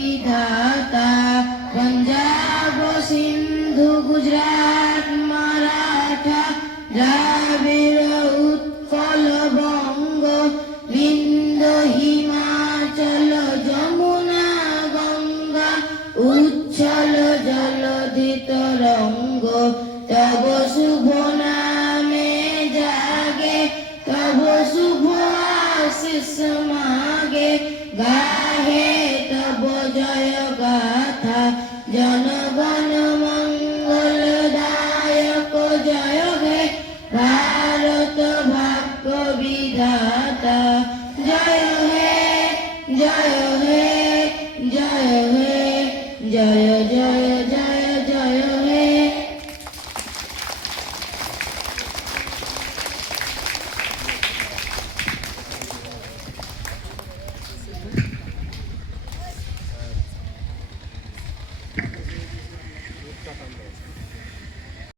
વિધાતા પંજાબ સિંધુ ગુજરાત મરાઠા દ્રાવિડ ઉત્કલ বঙ্গ বিন্দ হিমাচল, যমুনা, গঙ্গা, উচ্ছল জলধিত রঙ্গ। তব শুভ নামে জাগে, তব শুভ আশিস মা জনগণ মঙ্গল দায়ক জয় হে ভারত ভাগ্য বিধাতা জয় হে জয় হে জয় হে জয় জয় কথা